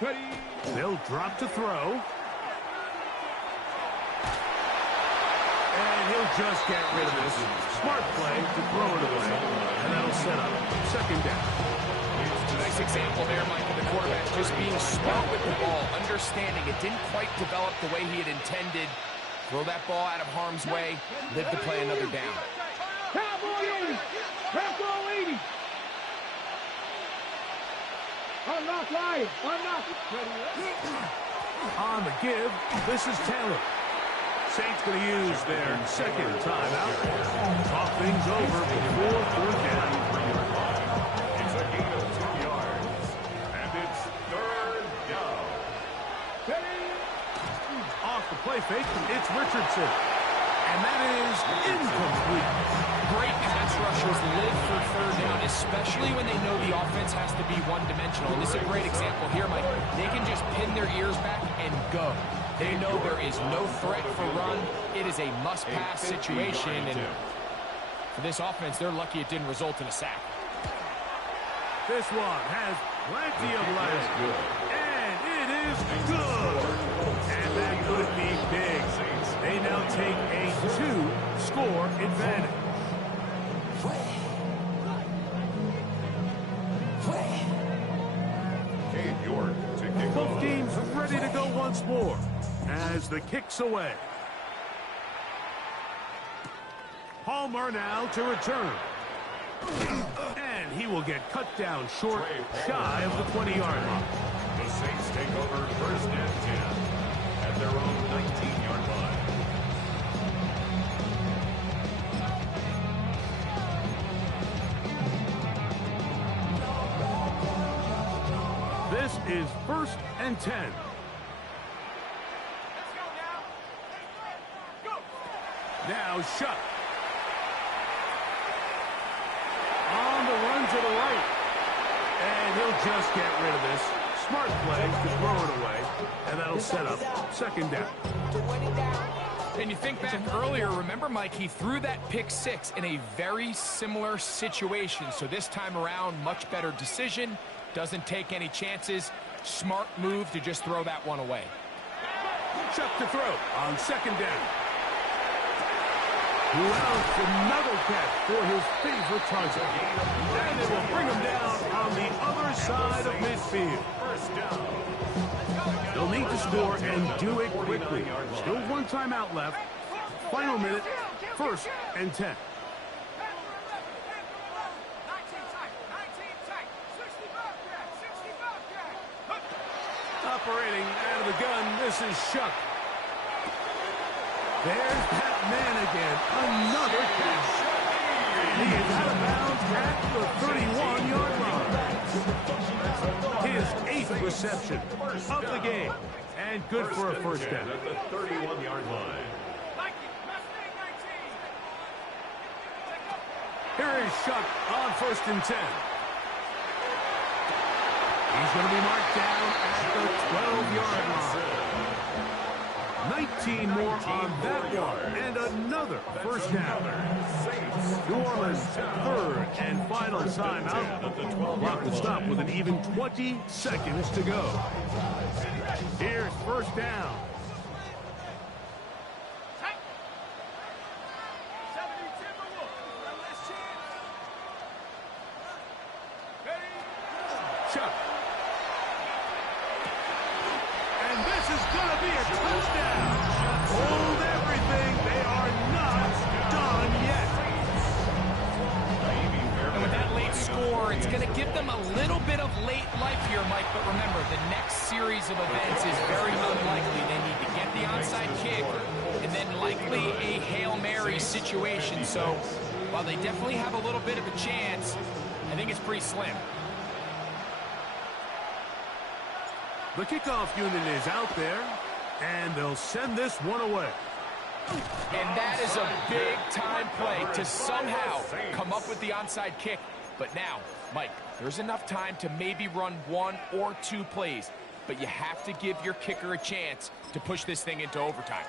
Ready. They'll drop to throw. And he'll just get rid of this. Smart play to throw it away. And that'll set up second down. Nice example there, Mike, of the quarterback just being smart with the ball, understanding it didn't quite develop the way he had intended. Throw that ball out of harm's way, live to play another down. Cowboy 80. Cowboy 80. Unlock Lion. Unlock. On the give, this is Taylor. Saints going to use their second timeout. Talk things over before third down. It's a gain of 2 yards. And it's third down. Off the play fake, it's Richardson. And that is incomplete. Great pass rushers live for third down, especially when they know the offense has to be one-dimensional. And this is a great example here, Mike. They can just pin their ears back and go. They know there is no threat for run. It is a must-pass situation. And for this offense, they're lucky it didn't result in a sack. This one has plenty of legs. And it is good. And that could be big. They now take a 2-score advantage. Both teams ready to go once more as the kick's away. Palmer now to return. And he will get cut down short, shy of the 20-yard line. The Saints take over first and 10 at their own 19-yard line. This is first and 10. Let's go now. Go. Now shut. On the run to the right. And he'll just get rid of this. Smart play to throw it away. And that'll set up second down. And you think back earlier, remember, Mike, he threw that pick six in a very similar situation. So this time around, much better decision. Doesn't take any chances. Smart move to just throw that one away. Chuck to throw on second down. who else another catch for his favorite target. And it will bring him down on the other side of midfield. First down. They'll need to score and do it quickly. Still one timeout left. Final minute, 1st and 10. Operating out of the gun, this is Shuck. There's that man again. Another catch. And he is out of bounds at the 31-yard line. His 8th reception of the game. And good for a first down. At the 31-yard line. Here is Shuck on 1st and 10. He's going to be marked down at the 12-yard line. 19 more on that one, and another first down. New Orleans' 3rd and final timeout. Clock will stop with an even 20 seconds to go. Here's first down. Chuck. And this is going to be a touchdown. Hold everything. They are not done yet. And with that late score, it's going to give them a little bit of late life here, Mike. But remember, the next series of events is very unlikely. They need to get the onside kick and then likely a Hail Mary situation. So while they definitely have a little bit of a chance, I think it's pretty slim. The kickoff unit is out there, and they'll send this one away. And that is a big-time play to somehow come up with the onside kick. But now, Mike, there's enough time to maybe run 1 or 2 plays, but you have to give your kicker a chance to push this thing into overtime.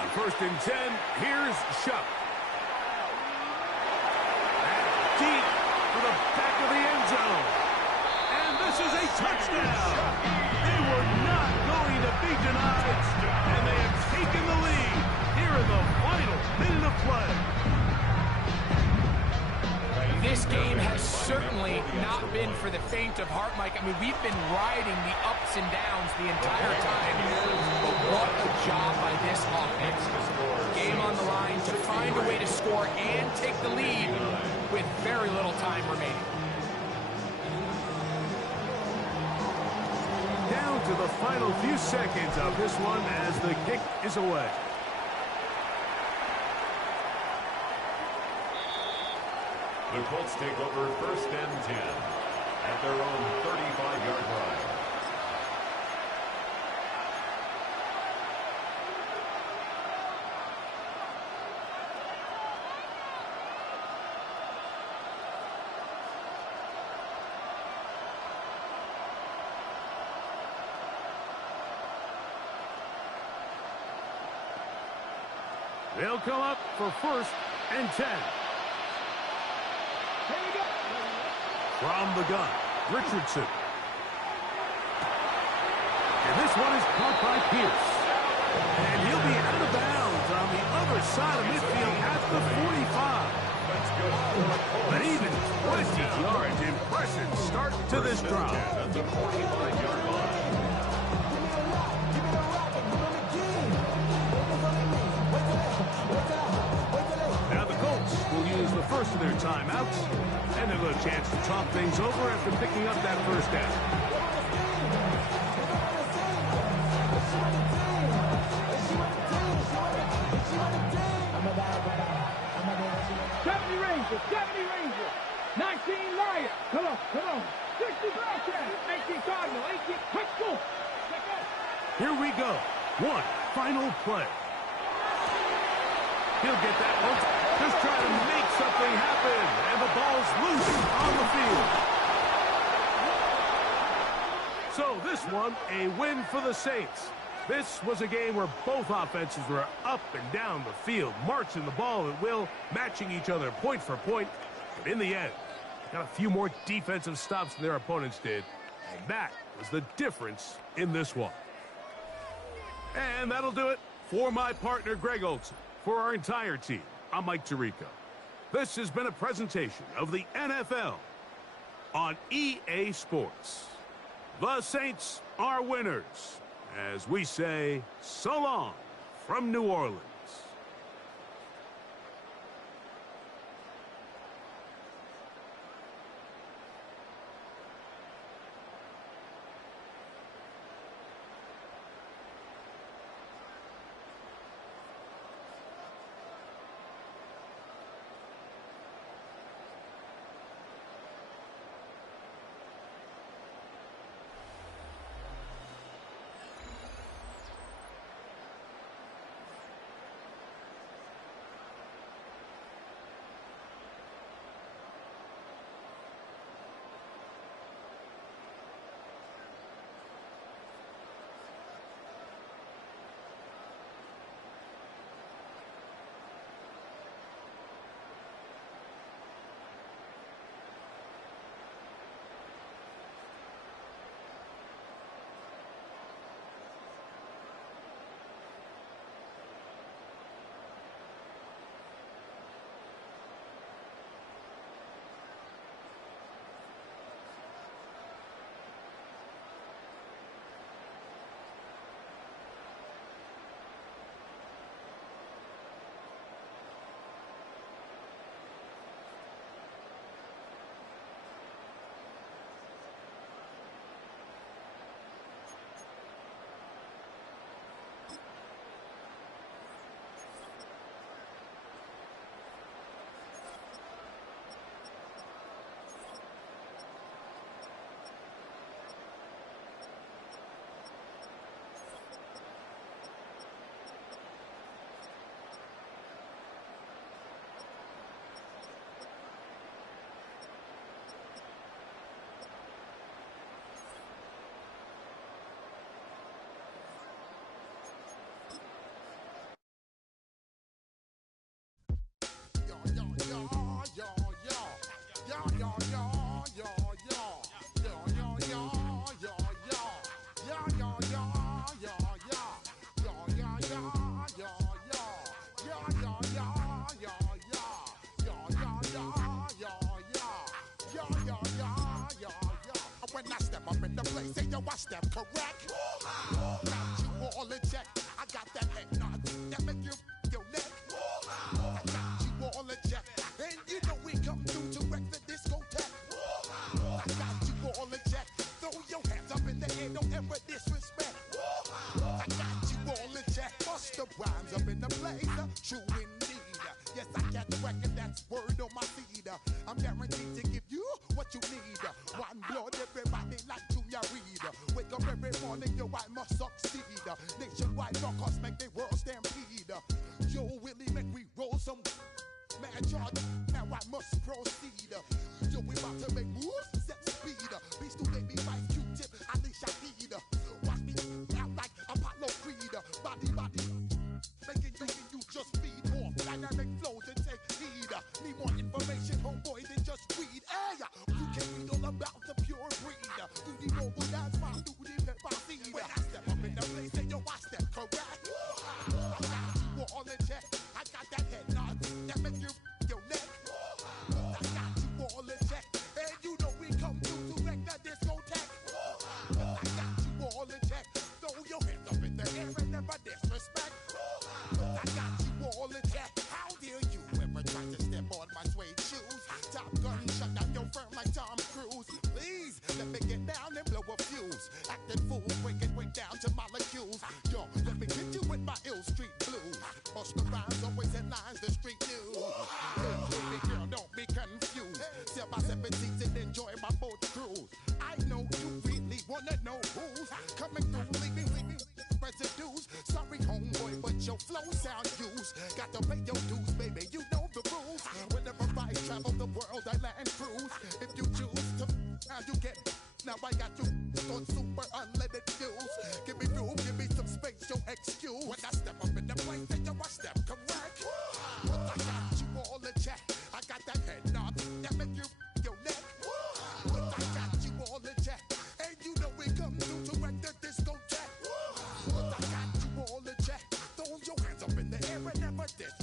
On 1st and 10, here's Shuck. Deep for the back of the end zone. And this is a touchdown. They were not going to be denied. And they have taken the lead here in the final minute of play. This game has certainly not been for the faint of heart, Mike. I mean, we've been riding the ups and downs the entire time. But what a job by this offense. Game on the line to find a way to score and take the lead with very little time remaining. Down to the final few seconds of this one as the kick is away. The Colts take over 1st and 10 at their own 35-yard line. They'll come up for 1st and 10. From the gun, Richardson. And this one is caught by Pierce. And he'll be out of bounds on the other side of midfield at the 45. But even 20 yards, impressive start to this drive. At the 45-yard line. Now the Colts will use the first of their timeouts, and they'll have a chance to talk things over after picking up that first down. Ranger, 70 Ranger, 19 Lion, come on, 60 Bobcat, 18 Cardinal, 18, quick, go. Here we go, one final play. He'll get that one, just trying to make something happen, and the ball's loose on the field. this one, a win for the Saints. This was a game where both offenses were up and down the field, marching the ball at will, matching each other point for point. But in the end, they got a few more defensive stops than their opponents did. And that was the difference in this one. And that'll do it for my partner, Greg Olson. For our entire team, I'm Mike Tirico. This has been a presentation of the NFL on EA Sports. The Saints are winners, as we say so long from New Orleans. When I step up in the place, say yo, I step correct. Got you all in check. I got that head nod that make you your neck. I got you all in check, and you know we come through to wreck the discotheque. I got you all in check. Throw your hands up in the air, don't ever disrespect. I got you all in check. Bust the rhymes up in the place, true indeed. Yes, I got the record, that's word on my feed. I'm guaranteed to give you what you need. One blood, everybody like Junior Reed. Wake up every morning, yo, I must succeed. Nationwide knockouts make the world stampede. Yo, Willie, make we roll some mad charge. Now I must proceed. Yo, we about to make moves, set speed. Beast to baby, Vice Q-tip, Alicia Heed. Watch me out like Apollo Creed. Body, making you just feed off dynamic flows and take heed. Need more information, homeboy, than just read. Hey, you can read all about the pure breed. Do the mobile dance, my do the pepper seed. When I step up in the place, say yo, I step correct. I got you all in check. I got that head nod that make you your neck. I got you all in check, and you know we come through to wreck the discotheque. I got you all in check. Throw your hands up in the air and never disrespect. I got you all in check. How dare you ever try to step on my suede shoes? Top Gun shut down your firm like Tom Cruise. Please let me get down and blow a fuse. Acting fool, break down to molecules. Yo, let me hit you with my ill street blues. Bust the rhymes, always headlines, the street news. Baby girl, don't be confused. Sell my 17s and enjoy my boat cruise. I know you really wanna know who's coming through, leaving residues. Sorry, homeboy, but your flow sound used. Got to pay your dues, baby, you know the rules. Whenever I travel the world, I land cruise. If you choose to, now you get. Now I got you on super unleaded for this.